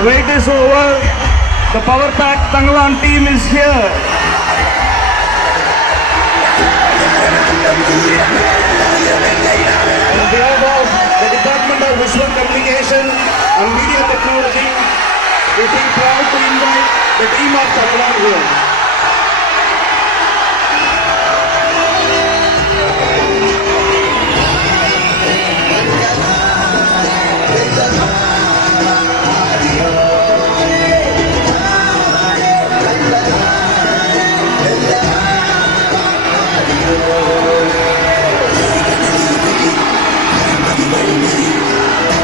The wait is over. The Power Pack Tangalan team is here. On behalf of the Department of Visual Communication and Media Technology, we feel proud to invite the team of Tangalan here.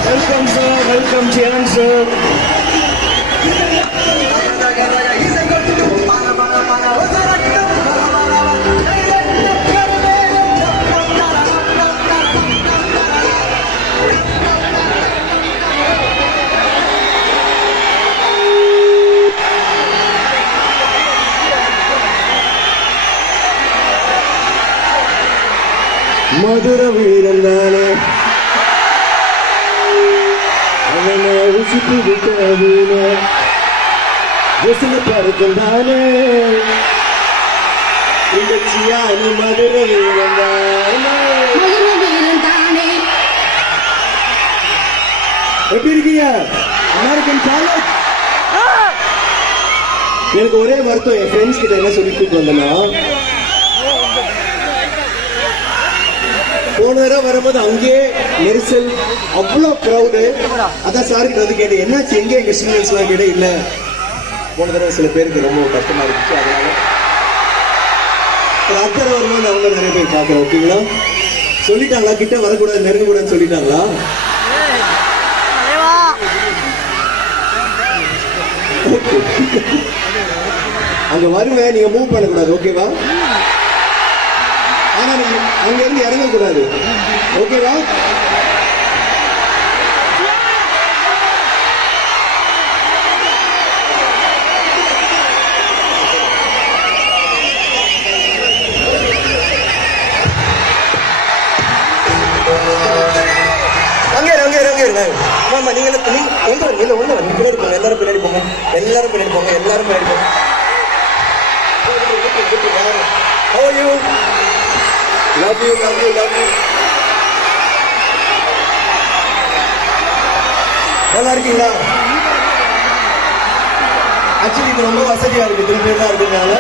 Welcome sir, welcome Chairman sir. மதுர வீரந்தானே அவனை ருசித்து விட்ட வீண விசில பறந்தானே இந்த சியானி மதுர வீரந்தானே. எப்படி இருக்கீங்க American college? எனக்கு ஒரே வருத்தம், என் ஃப்ரெண்ட்ஸ் கிட்ட என்ன சொல்லிட்டு வந்தேன்னா, போன தடவை வரும்போது அங்கேயே நெரிசல், அவ்வளோ க்ரௌடு. அதான் சாருக்கு வந்து கேட்டேன், என்னாச்சு எங்கே எங்கள் ஸ்டூடெண்ட்ஸ்லாம் கேட்டே இல்லை. போன தடவை சில பேருக்கு ரொம்ப கஷ்டமா இருந்துச்சு, அதனால அடுத்த தடவை வரும்போது அவங்க நிறைய பேர் பார்க்குறோம். ஓகேங்களா? சொல்லிட்டாங்களா கிட்ட வரக்கூடாது நெருங்கக்கூடாதுன்னு சொல்லிட்டாங்களா? அங்க வருவேன், நீங்க மூவ் பண்ணக்கூடாது. ஓகேவா? ஆனா நீங்க அங்க இருந்து இறங்கக்கூடாது. ஓகேவா? நீங்க பின்னாடி போங்க, எல்லாரும் பின்னாடி போங்க, எல்லாரும் பின்னாடி போங்க, எல்லாரும் பின்னாடி போங்க. How are you? Love you, love you, love you. நல்லா இருக்கீங்களா? ஆக்சுவலி இது ரொம்ப வசதியா இருக்கு, இத்தனை பேர் தான் இருக்கிறதுனால.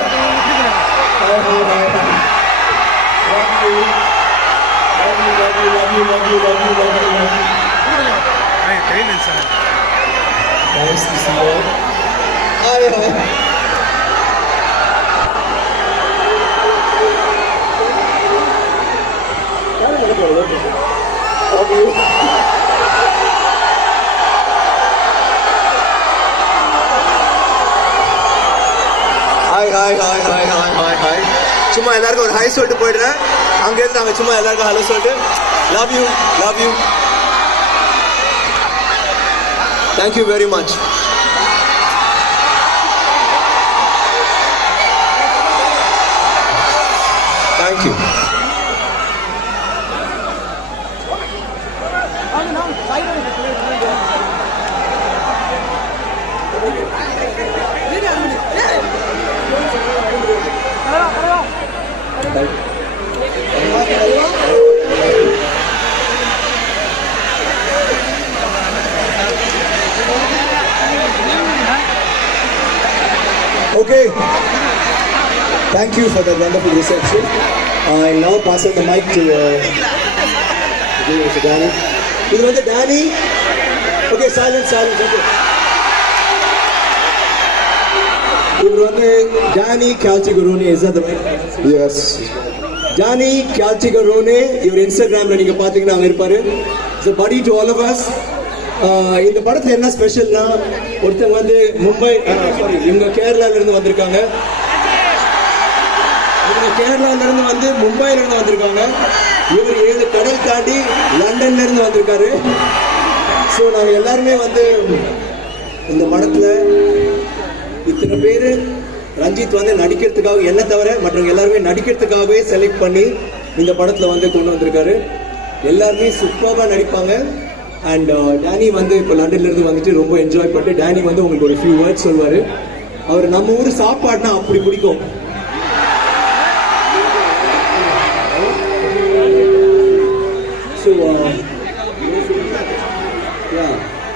Nice to see you. Hi. சும்மா எல்லாருக்கும் ஒரு ஹை சொல்லிட்டு போயிடுறேன். அங்கேருந்து நாங்கள் சும்மா எல்லாருக்கும் ஹலோ சொல்லிட்டு love you, love you, thank you very much. Thank you. Okay, thank you for that wonderful reception. I now pass on the mic to Danny. This is Danny. Okay, silence. Okay. Danny Calcigarone, is that the right? Yes. Danny Calcigarone, your Instagram la neenga pathina anga irparu. It's a buddy to all of us. இந்த படத்துல என்ன ஸ்பெஷல்னா, ஒருத்தங்க வந்து மும்பை இவங்க கேரளால இருந்து வந்திருக்காங்க. இவங்க கேரளால இருந்து வந்து மும்பைல இருந்து வந்திருக்காங்க. இவர் 7 கடல் தாண்டி லண்டன்ல இருந்து வந்திருக்காரு. ஸோ நாங்க எல்லாருமே வந்து இந்த படத்துல இத்தனை பேரு ரஞ்சித் வந்து நடிக்கிறதுக்காக, என்ன தவிர மற்றவங்க எல்லாருமே நடிக்கிறதுக்காகவே செலக்ட் பண்ணி இந்த படத்துல வந்து கொண்டு வந்திருக்காரு. எல்லாருமே சூப்பராக நடிப்பாங்க. அண்ட் டேனி வந்து இப்போ லண்டன்ல இருந்து வந்துட்டு ரொம்ப என்ஜாய் பண்ணிட்டு டேனி வந்து உங்களுக்கு ஒரு ஃபியூ வேர்ட்ஸ் சொல்வாரு. அவர் நம்ம ஊர் சாப்பாடுனா அப்படி பிடிக்கும்.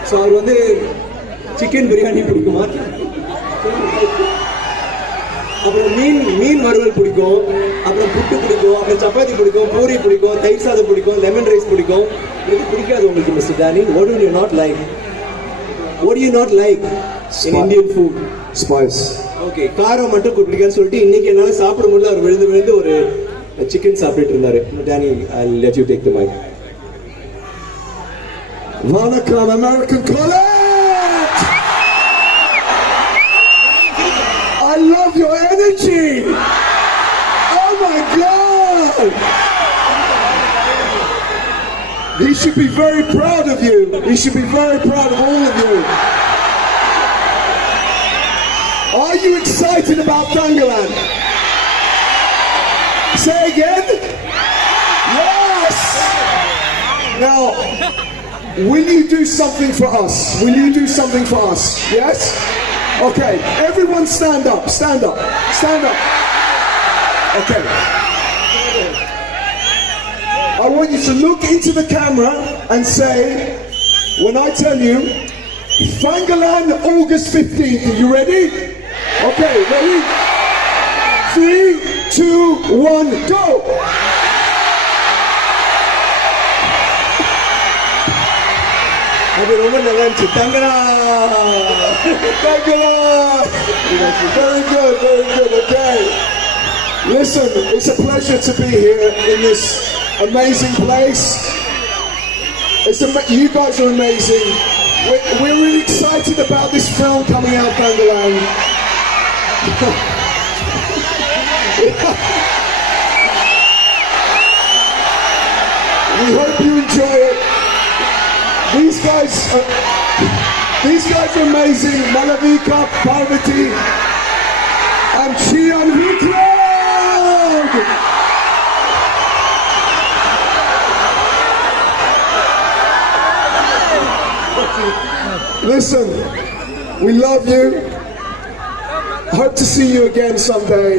ஸோ அவர் வந்து சிக்கன் பிரியாணி பிடிக்குமா, அப்புறம் மீன் வறுவல் பிடிக்கும், அப்புறம் புட்டு பிடிக்கும், அப்புறம் சப்பாத்தி பிடிக்கும், பூரி பிடிக்கும், தயிர் சாதம் பிடிக்கும், லெமன் ரைஸ் பிடிக்கும். இது பிடிக்காது உங்களுக்கு mister Danny? What do you not like? What do you not like in Indian food? Spice. Okay, காரம் மட்டும் பிடிக்காதுன்னு சொல்லிட்டு இன்னைக்கு என்னால சாப்பிட முடியல. அவர் விழுந்து ஒரு சிக்கன் சாப்பிட்டு இருந்தாரு. Danny, I'll let you take the mic. Vanakkam American College! I love your energy! Oh my God! He should be very proud of you. He should be very proud of all of you. Are you excited about Tangaland? Say again? Yes! Now, will you do something for us? Will you do something for us? Yes? Okay, everyone stand up, stand up, stand up. Okay. I want you to look into the camera and say, when I tell you, Fangaland, August 15th, are you ready? Okay, ready? 3, 2, 1, go! அது ரொம்ப நல்லா இருந்துச்சு. தங்கரா Very good, very good. Okay. Listen, it's a pleasure to be here in this amazing place. You guys are amazing. We're really excited about this film coming out, Tangaland. We hope you enjoy it. These guys are amazing. Malavika, Parvati, and Chian Vikrag. Listen, we love you. Hope to see you again someday.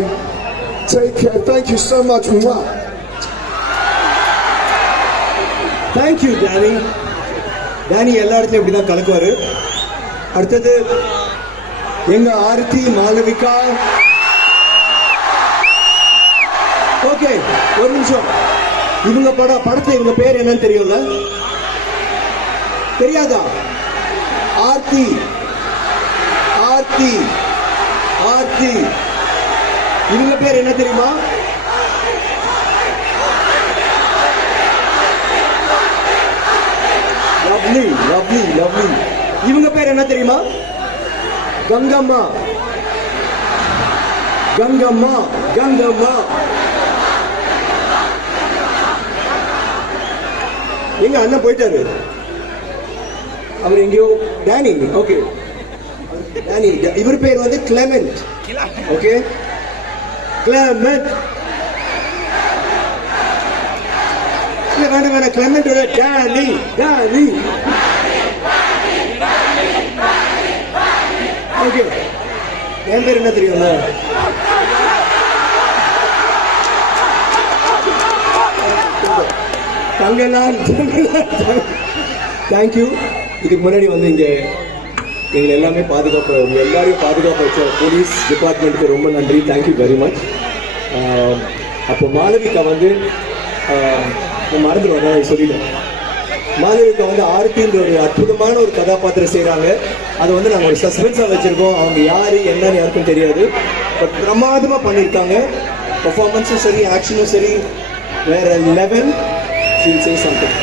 Take care. Thank you so much. Mwah. Thank you, Danny. Danny எல்லா இடத்துலையும் இப்படிதான் கலக்குவாரு. அடுத்தது எங்க Aarthi, Malavika. Okay, ஒரு நிமிஷம். இவங்க படத்துல இவங்க பேர் என்னன்னு தெரியும்ல? தெரியாதா? ஆர்த்தி, ஆர்த்தி, ஆர்த்தி. இவங்க பேர் என்ன தெரியுமா? Lovely, lovely, lovely. இவங்க பேர் என்ன தெரியுமா? கங்கம்மா, கங்கம்மா, கங்கம்மா. எங்க அண்ணன் போயிட்டாரு. அவர் எங்கேயோ. Danny, okay. டேனி, இவர் பேர் வந்து கிளெமெண்ட். Okay, Clement. வேண்டாம் வேண்டாம், கிளெமெண்ட் டேனி, டேனி. ஓகே, என் பேர் என்ன தெரியும்ல? தங்கலால். தேங்க்யூ. இதுக்கு முன்னாடி வந்து இங்க எங்களை எல்லாமே பாதுகாப்பு, எல்லாரையும் பாதுகாப்பு வச்ச போலீஸ் டிபார்ட்மெண்ட்டுக்கு ரொம்ப நன்றி. Thank you very much. அப்போ மாளவிகா வந்து மறந்து வர சொல்லிட்டேன். மாளவிகா வந்து ஆர்த்தின்ற ஒரு அற்புதமான ஒரு கதாபாத்திரம் செய்கிறாங்க. அதை வந்து நாங்கள் ஒரு சஸ்பென்ஸாக வச்சுருக்கோம். அவங்க யார் என்னன்னு யாருக்கும் தெரியாது. பட் பிரமாதமாக பண்ணியிருக்காங்க. பர்ஃபார்மன்ஸும் சரி, ஆக்ஷனும் சரி, வேற level. She'll say something.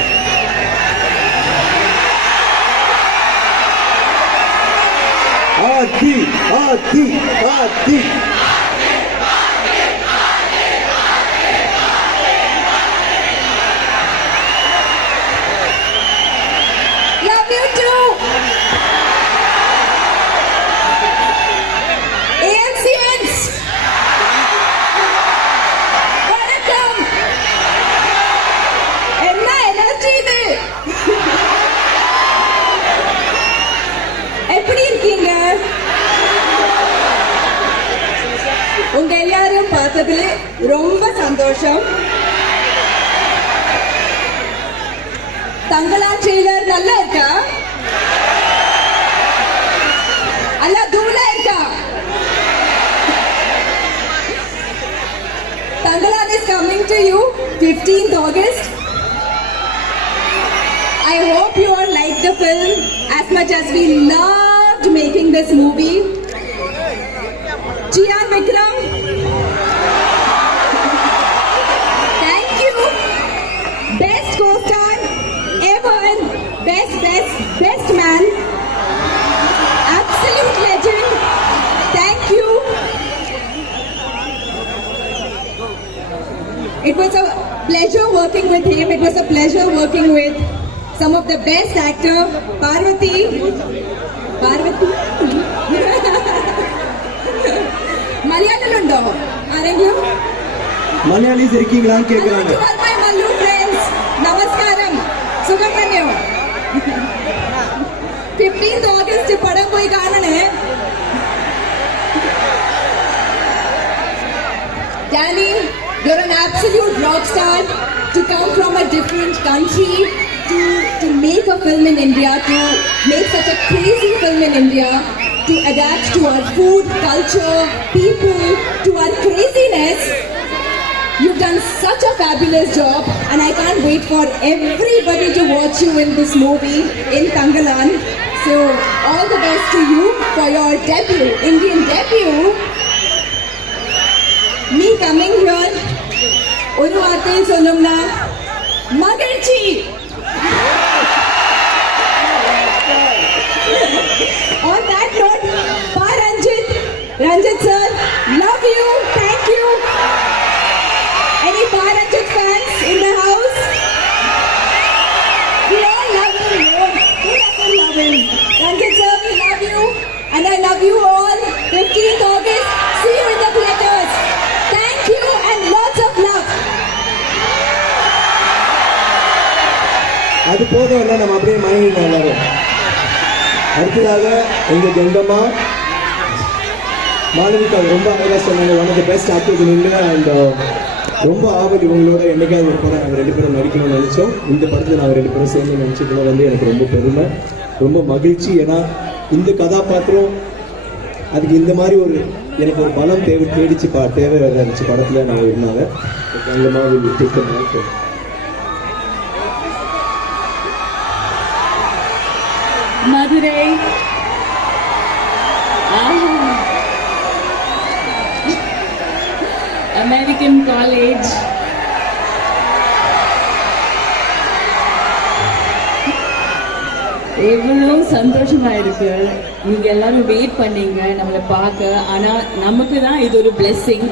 Aarthi, Aarthi, Aarthi. உங்க எல்லாரும் பார்த்ததுல ரொம்ப சந்தோஷம். தங்களா ட்ரெய்லர் நல்லா இருக்கா? அல்ல தூளா இருக்கா? Tangalan is coming to you 15th August. I hope you all like the film as much as we loved making this movie. Jian Vikram, thank you. Best co-star ever, best man, absolute legend. Thank you. It was a pleasure working with him. It was a pleasure working with some of the best actor, Parvati. Malayalam undo? Arengu? Malayalis irukingalaanu kekkறாங்க. Hello to all my Mallu friends. Namaskaram. Subramanyam. 15th August padam poi kaanane. Danny, you're an absolute rock star to come from a different country to make a film in India, to make such a crazy film in India, to adapt to our food, culture, people, to our craziness. You've done such a fabulous job and I can't wait for everybody to watch you in this movie in Tangalan. So all the best to you for your debut, Indian debut. Me coming here, ஒரு வார்த்தையில் சொல்லணும்னா மகிழ்ச்சி. On that note, Ranjit sir, love you, thank you. Any Ranjit fans in the house? We all love him. Who doesn't love him? Ranjit sir, we love you, and I love you all. 15th August, see you in the theaters. Thank you and lots of love. அது போதும் இல்லை, நம்ம அப்படியே மயங்கிட்டோம் எல்லாரும். அடுத்ததாக எங்கள் கங்கம்மா மாளவிகா ரொம்ப அழகாக சொன்னாங்க. One of the best actors in India. And ரொம்ப ஆவல் இவங்களோட என்னைக்காவது ஒரு படம் நாங்கள் 2 பேரும் நடிக்கணும்னு நினச்சோம். இந்த படத்தில் நாங்கள் 2 பேரும் சேர்ந்து நினச்சதுல வந்து எனக்கு ரொம்ப பெருமை, ரொம்ப மகிழ்ச்சி. ஏன்னா இந்த கதாபாத்திரம் அதுக்கு இந்த மாதிரி ஒரு எனக்கு ஒரு பலம் தேவை இருந்துச்சு படத்தில் நான் இருந்தாங்க. Gangamma will take the mic. Madurai. American College. எவ்வளோ சந்தோஷமா இருக்கு. நீங்க எல்லாரும் வெயிட் பண்ணீங்க நம்மளை பார்க்க. ஆனா நமக்கு தான் இது ஒரு பிளெஸிங்.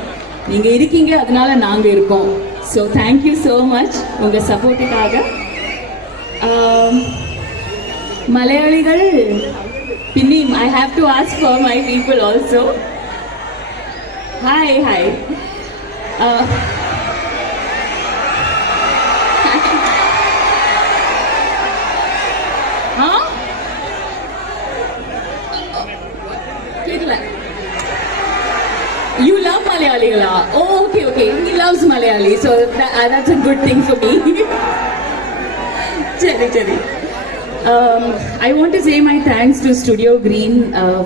நீங்க இருக்கீங்க, அதனால நாங்க இருக்கோம். ஸோ தேங்க்யூ ஸோ மச் உங்க சப்போர்ட்டுக்காக. மலையாளிகள் பின்னி, I have to ask for my people also. Hi. You love Malayaligala? Oh, okay. He loves Malayali, so that's a good thing for me. Cheri. I want to say my thanks to Studio Green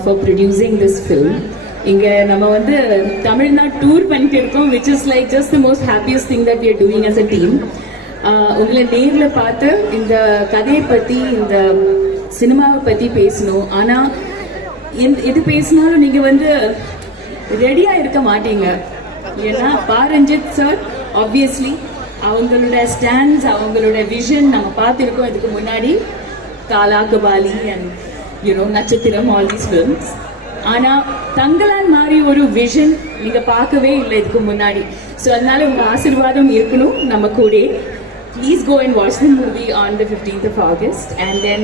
for producing this film. இங்க நம்ம வந்து Tamil Nadu tour பண்ணிட்டு இருக்கோம், which is like just the most happiest thing that we are doing as a team. உங்களை நேர்ல பார்த்து இந்த கதையை பத்தி, இந்த சினிமாவை பத்தி பேசணும். ஆனா எது பேசினாலும் நீங்க வந்து ரெடியா இருக்க மாட்டீங்க. ஏன்னா ரஞ்சித் சார் ஆப்வியஸ்லி அவங்களோட ஸ்டாண்ட்ஸ், அவங்களோட விஷன் நம்ம பார்த்துருக்கோம் இதுக்கு முன்னாடி. காலா கபாலி அண்ட் நட்சத்திரம், ஆல் தீஸ் ஃபிலிம்ஸ். ஆனா தங்கலான் மாதிரி ஒரு விஷன் நீங்க பார்க்கவே இல்லை இதுக்கு முன்னாடி. ஸோ அதனால உங்க ஆசீர்வாதம் இருக்கணும் நம்ம கூட. Please go and watch the movie on the 15th of August, and then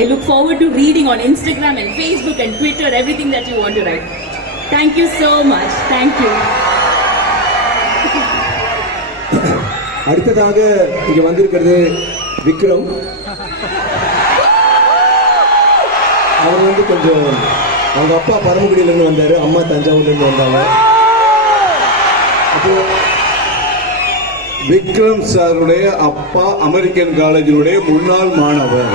I look forward to reading on Instagram and Facebook and Twitter everything that you want to write. Thank you so much. Thank you. அடுத்ததாக இங்க வந்திருக்கிறது விக்ரம். அவர் வந்து கொஞ்சம் அவங்க அப்பா பரமக்குடியிலேருந்து வந்தாரு, அம்மா தஞ்சாவூர்லேருந்து வந்தாங்க. விக்ரம் சாருடைய அப்பா அமெரிக்கன் காலேஜினுடைய முன்னாள் மாணவர்.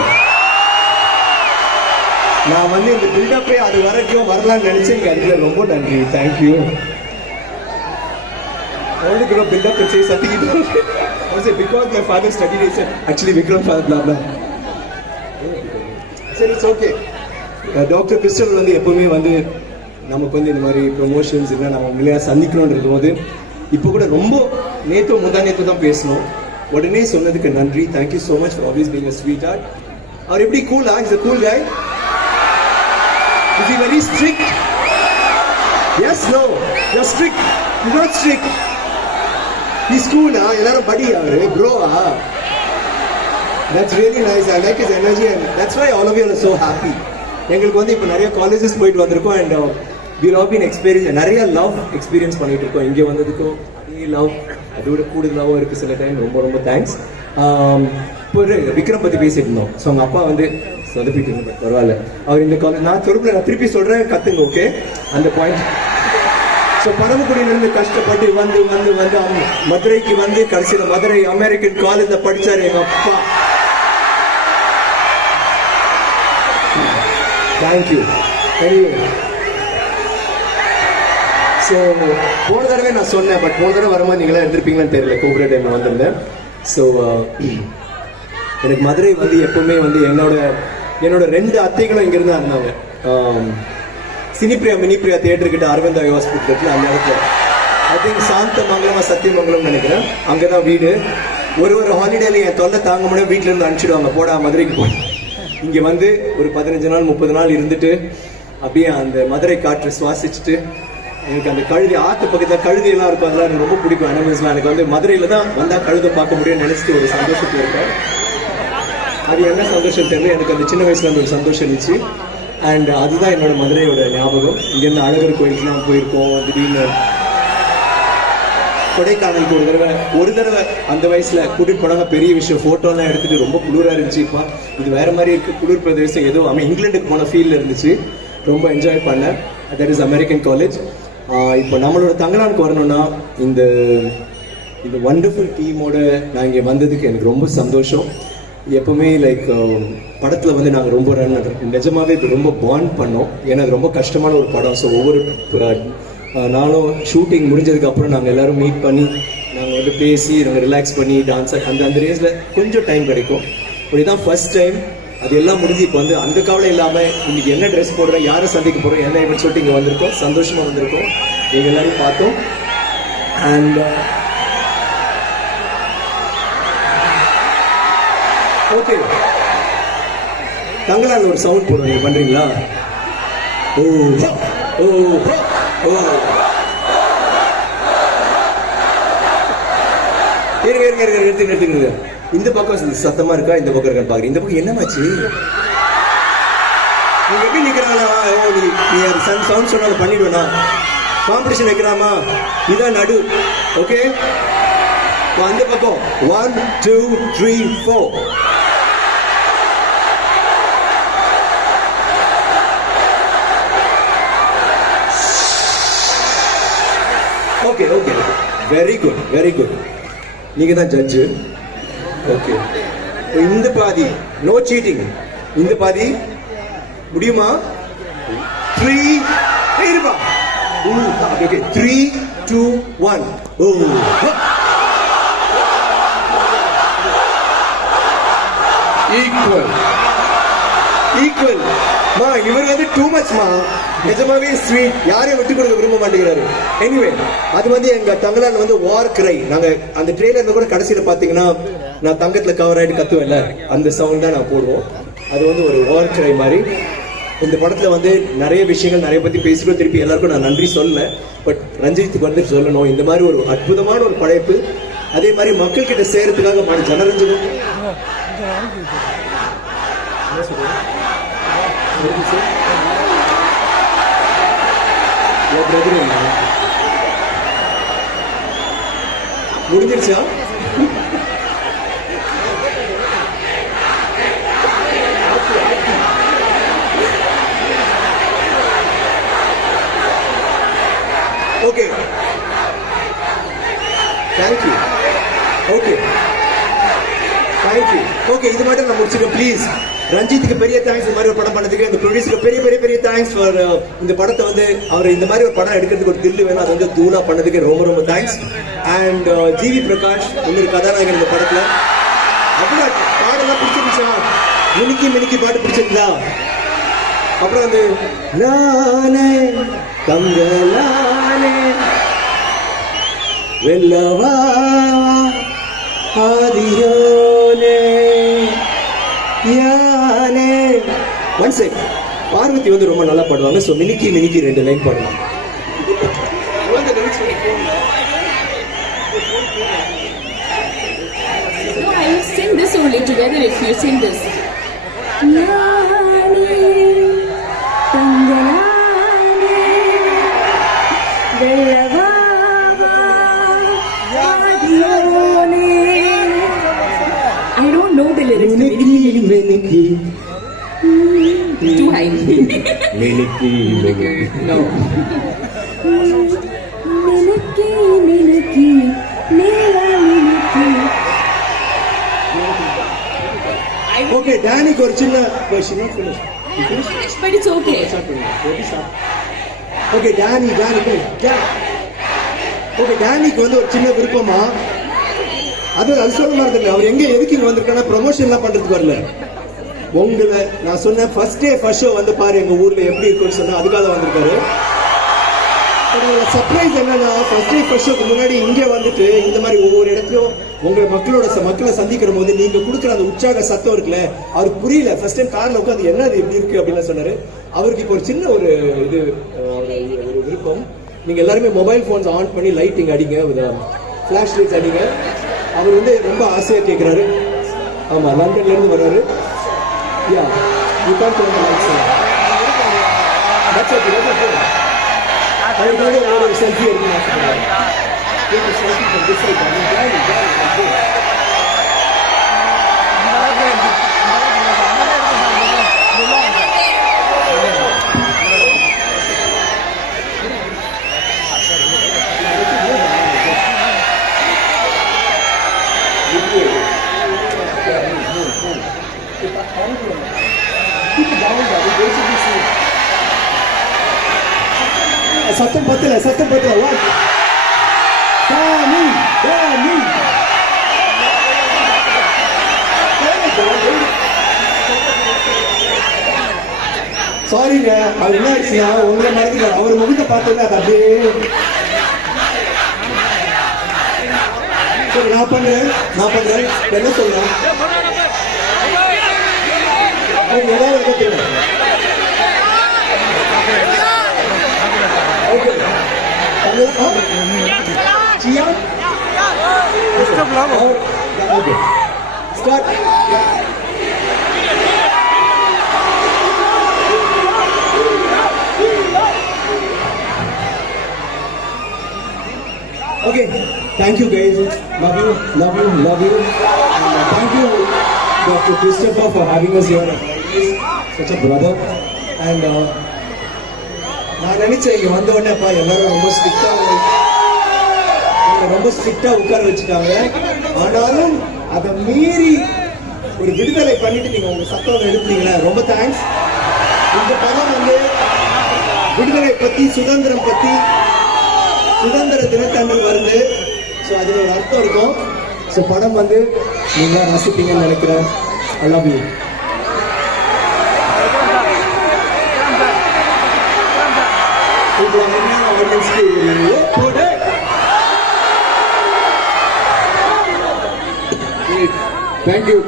நான் வந்து இந்த பில்டப்பே அது வரைக்கும் வரலாம்னு நினைச்சேன். அதுல ரொம்ப நன்றி, thank you. Only gonna build up and say something. I say because my father studied, I said actually Vikram father blah blah. சரி, இட்ஸ் ஓகே. டாக்டர் கிறிஸ்டல் வந்து எப்பவுமே வந்து நமக்கு வந்து இந்த மாதிரி ப்ரொமோஷன்ஸ் இல்லை நம்ம உண்மையாக சந்திக்கணுன்றது போது இப்போ கூட ரொம்ப நேற்று முந்தா தான் பேசணும். உடனே சொன்னதுக்கு நன்றி. Thank you so much for always being a sweetheart. அவர் எப்படி கூலா? Is a cool guy. Is he very strict? Yes, no, you are strict. You are not strict. He's cool, எல்லாரும் படி அவரு ப்ரோவா. That's really nice. I like his energy and that's why all of you are so happy. எங்களுக்கு வந்து இப்போ நிறைய colleges போயிட்டு வந்திருக்கோம் and we've all been experiencing நிறைய லவ் எக்ஸ்பீரியன்ஸ் பண்ணிட்டு இருக்கோம். இங்கே வந்ததுக்கும் அதே லவ், அதோட கூடுதலாகவும் இருக்குது சில டைம். ரொம்ப ரொம்ப தேங்க்ஸ். இப்போ ஒரு விக்ரம் பற்றி பேசிட்டு இருந்தோம். ஸோ அவங்க அப்பா வந்து சொதப்பிட்டு இருந்தேன், பரவாயில்ல. அவர் இந்த காலேஜ் நான் திருப்பி சொல்கிறேன், கற்றுங்க, ஓகே? அந்த பாயிண்ட். ஸோ பரமக்குடியிலிருந்து கஷ்டப்பட்டு வந்து வந்து வந்து மதுரைக்கு வந்து கடைசியில் மதுரை அமெரிக்கன் காலேஜில் படித்தார் எங்கள் அப்பா. தேங்க்யூ. ஸோ போன தடவை நான் சொன்னேன், பட் போன தடவை வரும்போது நீங்களாம் இருந்திருப்பீங்கன்னு தெரியல, கூப்பிட்ற டைமில் வந்திருந்தேன். ஸோ எனக்கு மதுரை வந்து எப்பவுமே வந்து என்னோட 2 அத்தைகளும் இங்கிருந்து இருந்தாங்க. சினிப்பிரியா மினிப்பிரியா தியேட்டர்கிட்ட அரவிந்த் ஐ ஹாஸ்பிட்டல் அந்த இடத்துல, ஐ திங்க் சாந்தமங்கலமா சத்தியமங்கலம் நினைக்கிறேன், அங்கே தான் வீடு. ஒரு ஹாலிடேல என் தொல்லை தாங்க முடியும், வீட்டில இருந்து அனுப்பிச்சிடுவாங்க, போடா மதுரைக்கு போ. இங்கே வந்து ஒரு 15 நாள் 30 நாள் இருந்துட்டு அப்படியே அந்த மதுரை காற்றை சுவாசிச்சுட்டு, எனக்கு அந்த கழுதி ஆற்று பக்கத்தில் கழுதியெல்லாம் இருக்கும், அதெல்லாம் எனக்கு ரொம்ப பிடிக்கும். அனிமல்ஸ்லாம் எனக்கு வந்து மதுரையில் தான் வந்தால் கழுதை பார்க்க முடியும்னு நினச்சிட்டு ஒரு சந்தோஷத்தில் இருக்கேன். அது என்ன சந்தோஷம் தெரியல, எனக்கு அந்த சின்ன வயசுல அந்த ஒரு சந்தோஷம் இருந்துச்சு. அண்ட் அதுதான் என்னோட மதுரையோட ஞாபகம். இங்கேருந்து அழகர் கோயிலுக்குலாம் போயிருக்கோம். திடீர்னு கொடைக்கானலுக்கு ஒரு தடவை அந்த வயசுல கூட்டிட்டு போனாங்க. பெரிய விஷயம், ஃபோட்டோலாம் எடுத்துட்டு ரொம்ப குளிராக இருந்துச்சுப்பா, இது வேற மாதிரி இருக்கு, குளிர் பிரதேசம் ஏதோ இங்கிலாந்துக்கு போன ஃபீல்ல இருந்துச்சு. ரொம்ப என்ஜாய் பண்ணேன். That is American college. இப்போ நம்மளோட தங்கலானுக்கு வரணும்னா இந்த வண்டர்ஃபுல் டீமோட நான் இங்கே வந்ததுக்கு எனக்கு ரொம்ப சந்தோஷம். எப்பவுமே லைக் படத்தில் வந்து நாங்கள் ரொம்ப நிஜமாவே ரொம்ப பாண்ட் பண்ணோம். ஏன்னா அது ரொம்ப கஷ்டமான ஒரு படம். ஸோ ஒவ்வொரு நானும் ஷூட்டிங் முடிஞ்சதுக்கு அப்புறம் நாங்கள் எல்லாரும் மீட் பண்ணி நாங்கள் வந்து பேசி நாங்கள் ரிலாக்ஸ் பண்ணி டான்ஸ் அந்த ரேஸில் கொஞ்சம் டைம் கிடைக்கும். இப்படிதான் ஃபர்ஸ்ட் டைம் அது எல்லாம் முடிஞ்சு இப்போ வந்து அந்த கவலை இல்லாமல் இன்னைக்கு என்ன ட்ரெஸ் போடுறோம், யாரை சந்திக்க போகிறோம், என்ன இவன் சொல்லிட்டு இங்கே வந்திருக்கோம். சந்தோஷமாக வந்திருக்கோம், எங்கள் எல்லாரும் பார்த்தோம். அண்ட் ஓகே, தங்களால் ஒரு சவுண்ட் போடுவோம், நீங்க பண்றீங்களா? ஓ ஓ ஓ, எடுத்துங்க. இந்த பக்கம் சத்தமா இருக்கா, இந்த பக்கம் இருக்கா பாக்குறீங்க. இந்த பக்கம் என்னமாச்சு? நீங்க எப்படி நிக்கிறாங்களா? நீ சவுண்ட் சொன்னாலும் பண்ணிடுவேனா? காம்படிஷன் வைக்கிறாமா? இதான் நடு. ஓகே, அந்த பக்கம் 1 2 3 4. Okay okay, very good very good. நீங்க தான் ஜட்ஜு. ஓகே, இந்த பாதி நோ சீட்டிங். இந்த பாதி முடியுமா? 3 இருப்பா. ஓகே, 3 2 1. ஓ, ஈக்குவல். மா இவர் வந்து டூ மச்மா, நிஜமாவே ஸ்வீட், யாரையும் விட்டு கொடுக்க விரும்ப மாட்டேங்கிறாரு. எனிவே, அது வந்து எங்க தங்கலான் வந்து வார் கிரை. நாங்க அந்த ட்ரெயிலர்ல கூட கடைசியில பாத்தீங்கன்னா நான் தங்கத்துல கவர் ஆயிட்டு கத்துவேன்ல, அந்த சவுண்ட் தான் நான் போடுவோம். அது வந்து ஒரு வார் கிரை மாதிரி. இந்த படத்துல வந்து நிறைய விஷயங்கள் நிறைய பத்தி பேசிட்டு திருப்பி எல்லாருக்கும் நான் நன்றி சொல்லல, பட் ரஞ்சித்துக்கு வந்து சொல்லணும். இந்த மாதிரி ஒரு அற்புதமான ஒரு படைப்பு, அதே மாதிரி மக்கள் கிட்ட சேரத்துக்காக ஜனரஞ்சகம் முடிஞ்சிருச்சா? Okay, thank you. Okay thank you. Okay இது மட்டும் நான் முடிச்சுக்கேன் ப்ளீஸ். ரஞ்சித்துக்கு பெரிய தேங்க்ஸ் இந்த மாதிரி ஒரு படம் பண்ணதுக்கு. இந்த ப்ரொடியூசருக்கு பெரிய பெரிய பெரிய தேங்க்ஸ் ஃபார் இந்த படத்தை வந்து அவர் இந்த மாதிரி ஒரு படம் எடுக்கிறதுக்கு ஒரு தில்லு வேணும், அது வந்து தூளா பண்ணதுக்கு ரொம்ப ரொம்ப தேங்க்ஸ். அண்ட் ஜிவி பிரகாஷ் இன்னொரு கதாநாயகன் இந்த படத்துல. அப்புறம் பாடெல்லாம் பிடிச்சிருந்துச்சா? மினிக்கி மினிக்கி பாட்டு பிடிச்சிருந்தா? அப்புறம் வந்து நானே தங்கலானே வெல்லவா ஆதியோனே யானே. ஒன் செக், பார்வதி வந்து ரொம்ப நல்லா பாடுவாங்க. ஸோ மினிக்கி மினிக்கி 2 லைன் பாடலாம். No, I will sing this only together if you sing this. Naane, Tangalane, Vellavava, Adiyone. I don't know the lyrics. மினிக்கி மினிக்கி Too high. மினிக்கி மினிக்கி. No. Miniki, miniki, nila miniki. Okay டேனிக்கு ஒரு சின்ன question. Finish, but it's okay. Okay Danny okay டேனிக்கு வந்து ஒரு சின்ன விருப்பமா, அது சொல்ல மாதிரி அவர் எங்க எதுக்கு இங்க வந்திருக்கானா ப்ரொமோஷன்லாம் பண்றதுக்கு வரல. உங்களை நான் சொன்னேன் ஃபர்ஸ்ட் ஷோ வந்து பாரு எங்க ஊர்ல எப்படி இருக்குன்னு சொன்னா அதுக்காக வந்திருக்காரு. சர்ப்ரைஸ் என்னன்னா ஃபர்ஸ்ட் ஷோக்கு முன்னாடி இங்கே வந்துட்டு இந்த மாதிரி ஒவ்வொரு இடத்துலயும் உங்க மக்களை சந்திக்கிற போது நீங்க கொடுக்குற அந்த உற்சாக சத்தம் இருக்குல்ல, அவருக்கு புரியல. ஃபர்ஸ்ட் டைம் கார்ல உட்காந்து என்ன அது எப்படி இருக்கு அப்படின்னு சொன்னாரு. அவருக்கு இப்போ ஒரு சின்ன ஒரு இது ஒரு விருப்பம், நீங்க எல்லாருமே மொபைல் போன்ஸ் ஆன் பண்ணி லைட்டிங் அடிங்க, ஃபிளாஷ் லைட்ஸ் அடிங்க. அவர் வந்து ரொம்ப ஆசையா கேட்கிறாரு. ஆமா லண்டன்ல இருந்து வர்றாரு. Yeah you can't turn the lights on. That's okay. அதுக்காக ஒரு செல்ஃபி எடுக்கணும். செல்ஃபி பண்ணி டிசைட் பண்ணி சத்தம் பத்தல. சாரிங்க, அவர் என்ன ஆச்சுன்னா உங்களை மறந்துட்டார். அவர் முகத்தை பார்த்தோன்னா அது அப்படியே. சரி நான் பண்றேன். என்ன சொல்றேன் ஏதாவது Chia? Okay. Start. Okay. Thank you guys. Love you. And thank you Dr. Christopher for having us here. Such a brother. And நான் நினைச்சேன் இங்க வந்த உடனே அப்பா எல்லாரும் ரொம்ப ஸ்ட்ரிக்டா உட்கார வச்சுட்டாங்க. ஆனாலும் அதை மீறி ஒரு விடுதலை பண்ணிட்டு நீங்க உங்க சத்தம் எடுத்தீங்களா, ரொம்ப தேங்க்ஸ். இந்த படம் வந்து விடுதலை பத்தி, சுதந்திரம் பத்தி, சுதந்திர தினத்தன்று வருது. ஸோ அதுல ஒரு அர்த்தம் இருக்கும். ஸோ படம் வந்து நீங்க ரசிப்பீங்கன்னு நினைக்கிறேன். I love you.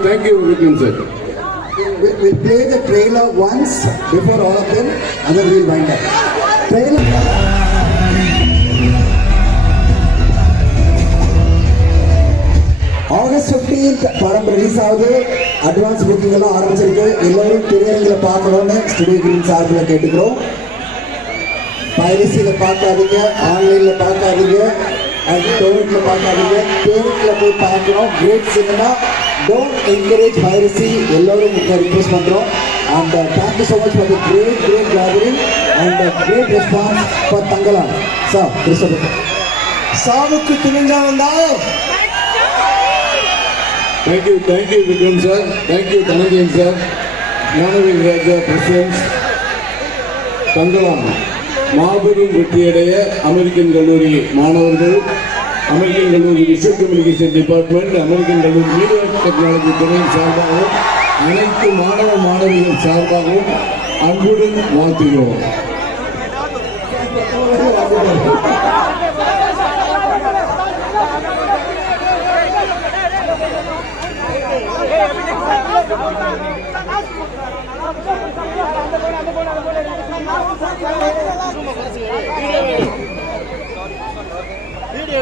Thank you, Vipin sir. We'll play the trailer once before all of them, and then we'll wind up. Trailer. August 15th படம் ரிலீஸ் ஆகுது. அட்வான்ஸ் புக்கிங் எல்லாம் ஆரம்பிச்சிருக்கு. எல்லாரும் திரையரங்கில பார்க்கணும்னு ஸ்டுடியோ கிரீன் சார்பில் கேட்டுக்கிறோம். பைரசியில பார்க்காதீங்க, ஆன்லைன்ல பார்க்காதீங்க, அண்ட் டோர்ல பார்க்காதீங்க. தேட்டர்ல போய் பார்க்கணும். Great cinema. Don't encourage piracy. எல்லாரும் ரிக்வெஸ்ட் பண்றோம். And thank you so much for the great gathering and great response for Tangalan. Sir, Christopher. சாவுக்கு துணிஞ்சா வந்தா thank you Vikram sir, thank you Dhananjayan sir, Gnanavel Raja presence. Thangalaan மாபெரும் வெற்றியடைய அமெரிக்கன் கல்லூரி மாணவர்கள், அமெரிக்கன் கல்லூரி விஷுவல் கம்யூனிகேஷன் டிபார்ட்மெண்ட், அமெரிக்கன் கல்லூரி மீடியா டெக்னாலஜி துறையின் சார்பாகவும் அனைத்து மாணவ மாணவிகள் சார்பாகவும் அன்புடன் வாழ்த்துகிறோம். வீடியோ